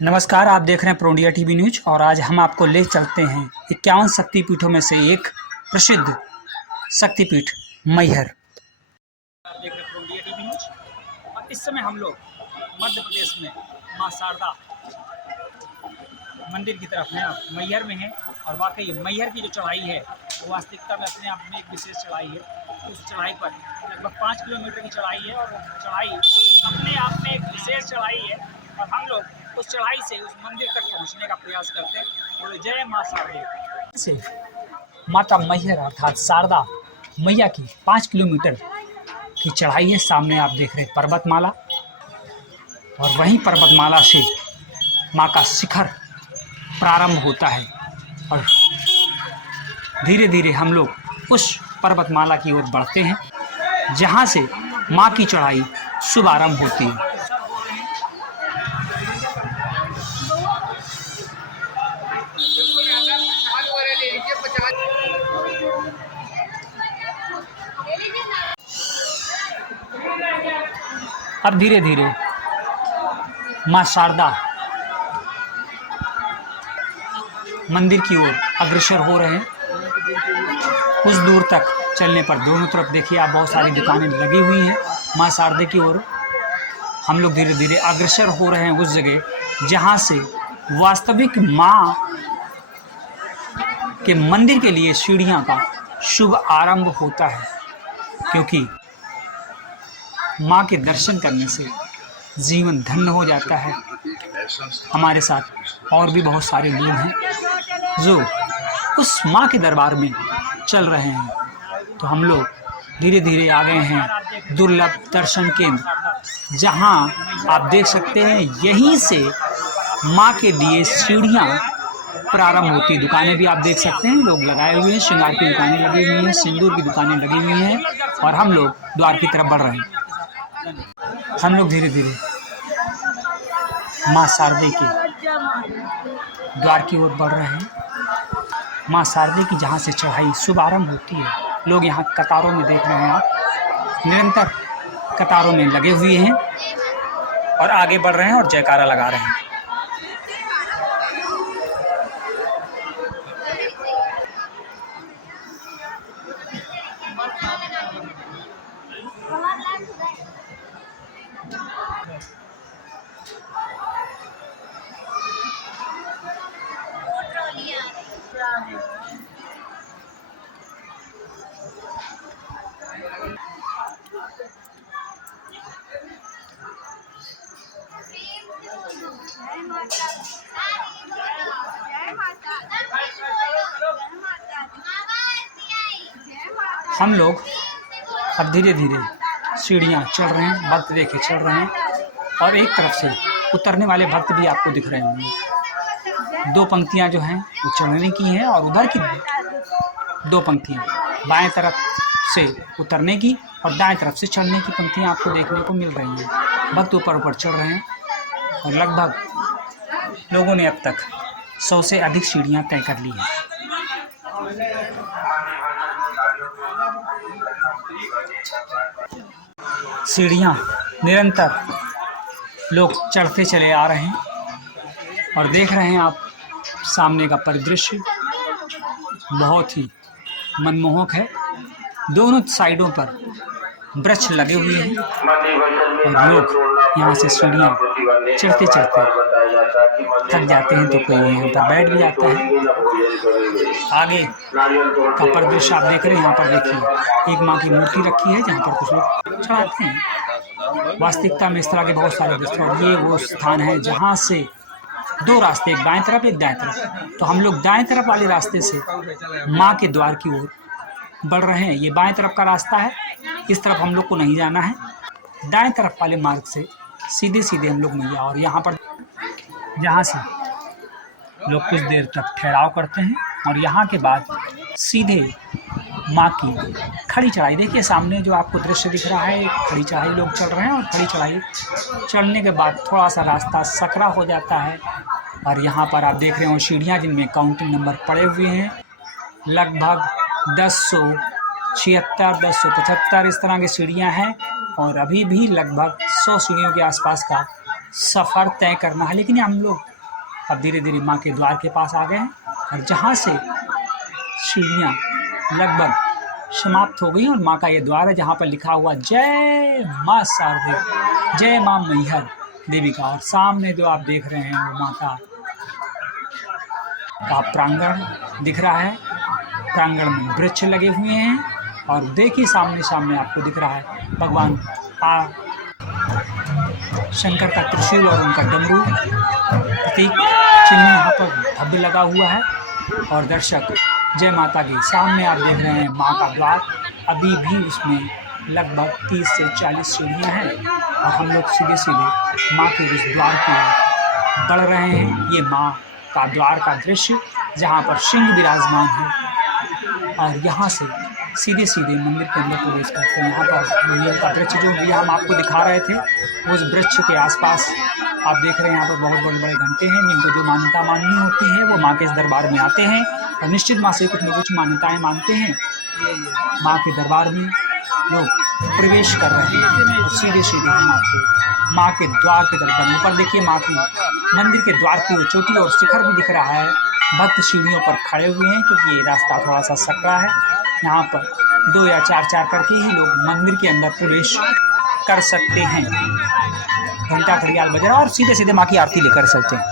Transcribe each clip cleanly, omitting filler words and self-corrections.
नमस्कार, आप देख रहे हैं प्रो इंडिया टीवी न्यूज और आज हम आपको ले चलते हैं 51 शक्तिपीठों में से एक प्रसिद्ध शक्तिपीठ मैहर। आप देख रहे हैं प्रो इंडिया टीवी न्यूज और इस समय हम लोग मध्य प्रदेश में मां शारदा मंदिर की तरफ हैं, मैहर में हैं। और वाकई मैहर की जो चढ़ाई है वो वास्तविकता में अपने आप में एक विशेष चढ़ाई है। उस चढ़ाई पर लगभग 5 किलोमीटर की चढ़ाई है और वो चढ़ाई अपने आप में एक विशेष चढ़ाई है और हम लोग उस चढ़ाई से उस मंदिर तक पहुंचने का प्रयास करते हैं। बोले जय मां शारदा। से माता मैहर अर्थात शारदा मैया की 5 किलोमीटर की चढ़ाई है। सामने आप देख रहे हैं पर्वतमाला और वहीं पर्वतमाला से माँ का शिखर प्रारंभ होता है और धीरे धीरे हम लोग उस पर्वतमाला की ओर बढ़ते हैं जहाँ से माँ की चढ़ाई शुभारंभ होती है। अब धीरे धीरे माँ शारदा मंदिर की ओर अग्रसर हो रहे हैं। कुछ दूर तक चलने पर दोनों तरफ देखिए आप बहुत सारी दुकानें लगी हुई हैं। माँ शारदा की ओर हम लोग धीरे धीरे अग्रसर हो रहे हैं उस जगह जहाँ से वास्तविक माँ के मंदिर के लिए सीढ़ियाँ का शुभ आरंभ होता है, क्योंकि माँ के दर्शन करने से जीवन धन्य हो जाता है। हमारे साथ और भी बहुत सारे लोग हैं जो उस माँ के दरबार में चल रहे हैं, तो हम लोग धीरे धीरे आ गए हैं दुर्लभ दर्शन केंद्र, जहाँ आप देख सकते हैं यहीं से माँ के लिए सीढ़ियाँ प्रारंभ होती। दुकानें भी आप देख सकते हैं, लोग लगाए हुए हैं, श्रृंगार की दुकानें लगी हुई हैं, सिंदूर की दुकानें लगी हुई हैं और हम लोग द्वार की तरफ बढ़ रहे हैं। हम लोग धीरे धीरे माँ शारदा के द्वार की ओर बढ़ रहे हैं। माँ शारदा की जहाँ से चढ़ाई शुभारंभ होती है, लोग यहाँ कतारों में देख रहे हैं, आप निरंतर कतारों में लगे हुए हैं और आगे बढ़ रहे हैं और जयकारा लगा रहे हैं। हम लोग अब धीरे धीरे सीढ़ियाँ चढ़ रहे हैं, भक्त देखे चढ़ रहे हैं और एक तरफ से उतरने वाले भक्त भी आपको दिख रहे होंगे। 2 पंक्तियाँ जो हैं वो चढ़ने की हैं और उधर की 2 पंक्तियाँ बाएं तरफ से उतरने की और दाएं तरफ से चढ़ने की पंक्तियाँ आपको देखने को मिल रही हैं। भक्त ऊपर ऊपर चढ़ रहे हैं और लगभग लोगों ने अब तक 100 से अधिक सीढ़ियाँ तय कर ली हैं। सीढ़ियाँ निरंतर लोग चढ़ते चले आ रहे हैं और देख रहे हैं आप सामने का परिदृश्य बहुत ही मनमोहक है। दोनों साइडों पर वृक्ष लगे हुए हैं और लोग यहाँ से सीढ़ियाँ चढ़ते चढ़ते थक जाते हैं तो कोई यहाँ पर बैठ भी जाता है। आगे का परिदृश्य आप देख रहे हैं, यहाँ पर देखिए एक माँ की मूर्ति रखी है जहाँ पर कुछ लोग चढ़ाते हैं। वास्तविकता में इस तरह के बहुत सारे दृश्य और ये वो स्थान है जहाँ से 2 रास्ते, एक बाएं तरफ एक दाएं तरफ, तो हम लोग दाएं तरफ वाले रास्ते से माँ के द्वार की ओर बढ़ रहे हैं। ये बाएं तरफ का रास्ता है, इस तरफ हम लोग को नहीं जाना है। दाएं तरफ वाले मार्ग से सीधे सीधे हम लोग मैया और यहाँ पर जहाँ से लोग कुछ देर तक ठहराव करते हैं और यहाँ के बाद सीधे माँ की खड़ी चढ़ाई। देखिए सामने जो आपको दृश्य दिख रहा है, खड़ी चढ़ाई लोग चढ़ रहे हैं और खड़ी चढ़ाई चढ़ने के बाद थोड़ा सा रास्ता सकरा हो जाता है और यहाँ पर आप देख रहे हो सीढ़ियाँ जिनमें काउंटिंग नंबर पड़े हुए हैं। लगभग 1076, 1075 इस तरह की सीढ़ियाँ हैं और अभी भी लगभग 100 सीढ़ियों के आसपास का सफ़र तय करना है। लेकिन हम लोग अब धीरे धीरे माँ के द्वार के पास आ गए हैं और जहाँ से सीढ़ियाँ लगभग समाप्त हो गई और माँ का ये द्वार है जहाँ पर लिखा हुआ जय माँ शारदे, जय माँ मैहर देवी का। और सामने जो आप देख रहे हैं वो माँ का प्रांगण दिख रहा है। प्रांगण में वृक्ष लगे हुए हैं और देखिए सामने सामने आपको दिख रहा है भगवान शंकर का त्रिशूल और उनका डमरू प्रतीक चिन्ह यहाँ पर भव्य लगा हुआ है। और दर्शक जय माता की, सामने आप देख रहे हैं माँ का द्वार, अभी भी उसमें लगभग 30 से 40 सीढ़ियाँ हैं और हम लोग सीधे सीधे माँ के उस द्वार की ओर बढ़ रहे हैं। ये माँ का द्वार का दृश्य जहाँ पर सिंह विराजमान है और यहाँ से सीधे सीधे मंदिर के अंदर प्रवेश करते हैं। यहाँ पर नीम का वृक्ष जो भी हम आपको दिखा रहे थे, उस वृक्ष के आसपास आप देख रहे हैं यहाँ पर बहुत बड़े बड़े घंटे हैं जिनको जो मान्यता माननी होती है वो माँ के इस दरबार में आते हैं और निश्चित माँ से कुछ न कुछ मान्यताएँ मानते हैं। माँ के दरबार में लोग प्रवेश कर रहे हैं और सीधे सीधे हम आपको माँ के द्वार के दरबार ऊपर देखिए माँ की मंदिर के द्वार की चोटी और शिखर भी दिख रहा है। भक्त सीढ़ियों पर खड़े हुए हैं क्योंकि ये रास्ता थोड़ा सा सकरा है। यहाँ पर 2 या 4 करके ही लोग मंदिर के अंदर प्रवेश कर सकते हैं। घंटा घड़ियाल बज रहा और सीधे सीधे माँ की आरती लेकर चलते हैं।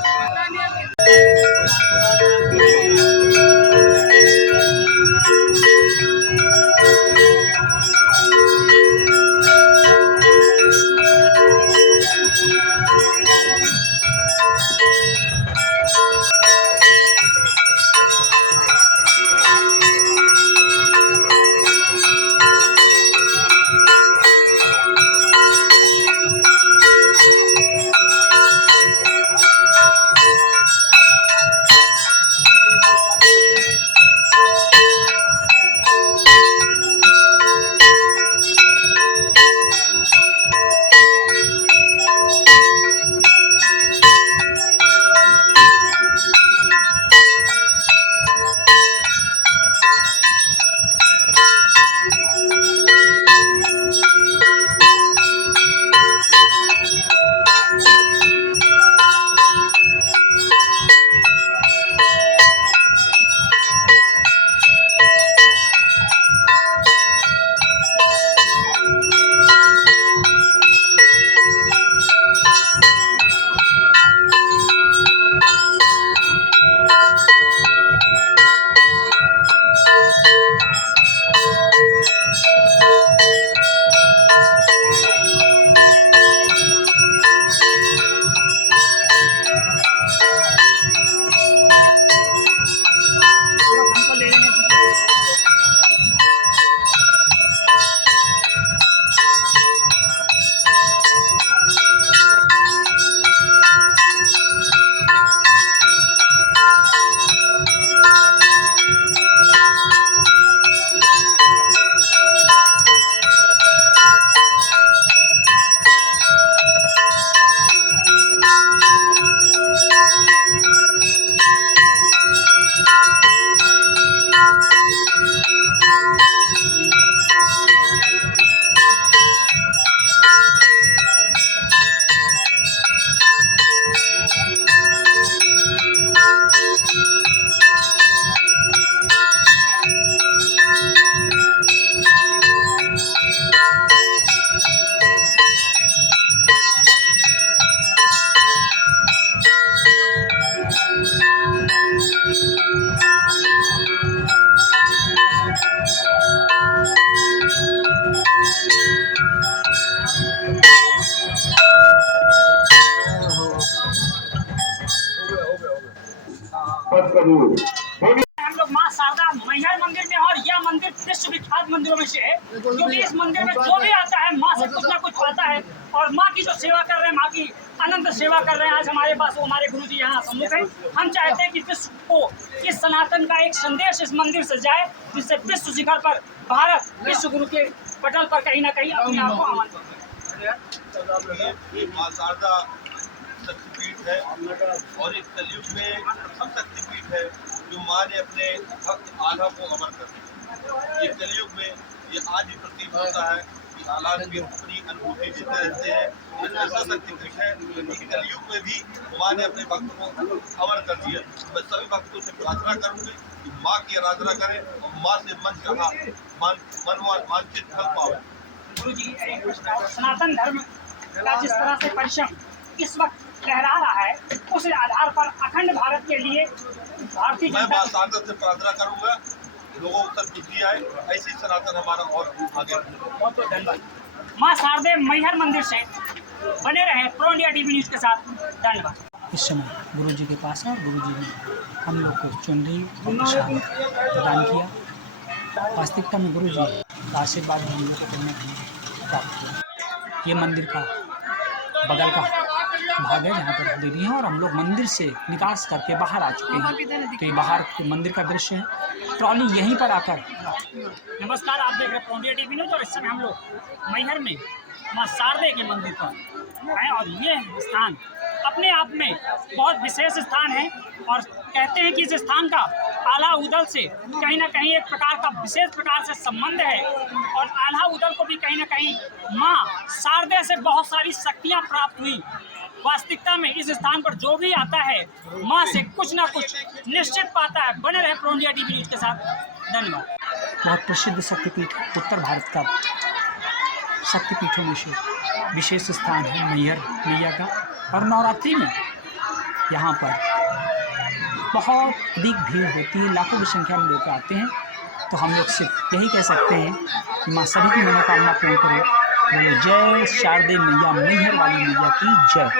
हम लोग माँ शारदा मैहर मंदिर में और यह मंदिर विश्व विख्यात मंदिरों में से है क्योंकि इस मंदिर में जो भी आता है माँ से कुछ ना कुछ पाता है और माँ की जो सेवा कर रहे हैं, माँ की अनंत सेवा कर रहे हैं। आज हमारे पास हमारे गुरु जी यहाँ सम्मुख हैं। हम चाहते हैं कि विश्व को इस सनातन का एक संदेश इस मंदिर से जाए जिससे विश्व शिखर पर भारत विश्व गुरु के पटल पर कहीं ना कहीं अपने आप को आमंत्रित शक्तिपीठ है और इस कलयुग में प्रथम शक्तिपीठ है जो माँ ने अपने भक्त आधा को अमर कर दिया। ये कलयुग में ये आज ही प्रतीत होता है कि तालाब की अपनी अनुभूति देते रहते हैं। ऐसा शक्तिपीठ है कि कलयुग में भी माँ ने अपने भक्त को अमर कर दिया। मैं सभी भक्तों से प्रार्थना करूंगी कि माँ की आराधना करें और माँ से मन चाहा वांछित फल पाओ। गुरु जी, सनातन धर्म का जिस तरह से परिश्रम इस वक्त लहरा रहा है, उस आधार पर अखंड भारत के लिए भारतीय मैं जनता माँ शारदा से प्रार्थना करूंगा लोगों को संतुष्टि आए, ऐसे ही सनातन हमारा और आगे। बहुत बहुत धन्यवाद। माँ शारदे मैहर मंदिर से बने रहे प्रो इंडिया टीवी न्यूज के साथ। धन्यवाद। इस समय गुरु जी के पास है और गुरु जी ने हम लोग को चुनरी और प्रसाद प्रदान किया। वास्तविकता में गुरु जी का आशीर्वाद हम लोग को कहीं ना कहीं प्राप्त हुआ। ये मंदिर का बगल का भाग है जहाँ पर दीदी है और हम लोग मंदिर से निकास करके बाहर आ चुके हैं। तो ये बाहर के मंदिर का दृश्य है। ट्रॉली यहीं पर आकर नमस्कार, आप देख रहे हैं प्रो इंडिया टीवी न्यूज और इस समय हम लोग मैहर में माँ शारदे के मंदिर पर हैं और ये स्थान अपने आप में बहुत विशेष स्थान है और कहते हैं कि इस स्थान का आल्हा उदल से कहीं ना कहीं एक प्रकार का विशेष प्रकार से संबंध है और आल्हा उदल को भी कहीं ना कहीं माँ शारदे से बहुत सारी शक्तियाँ प्राप्त हुई। वास्तविकता में इस स्थान पर जो भी आता है माँ से कुछ ना कुछ निश्चित पाता है। बने रहे प्रो इंडिया टीवी न्यूज के साथ। धन्यवाद। बहुत प्रसिद्ध शक्तिपीठ उत्तर भारत का शक्तिपीठों में से विशेष स्थान है मैहर मैया का। और नवरात्रि में यहाँ पर बहुत अधिक भीड़ होती है, लाखों की संख्या में लोग आते हैं। तो हम लोग सिर्फ यही कह सकते हैं कि माँ सभी की मनोकामना पूर्ण करे। बोलो जय शारदे मैया, मैहर वाली मैया की जय।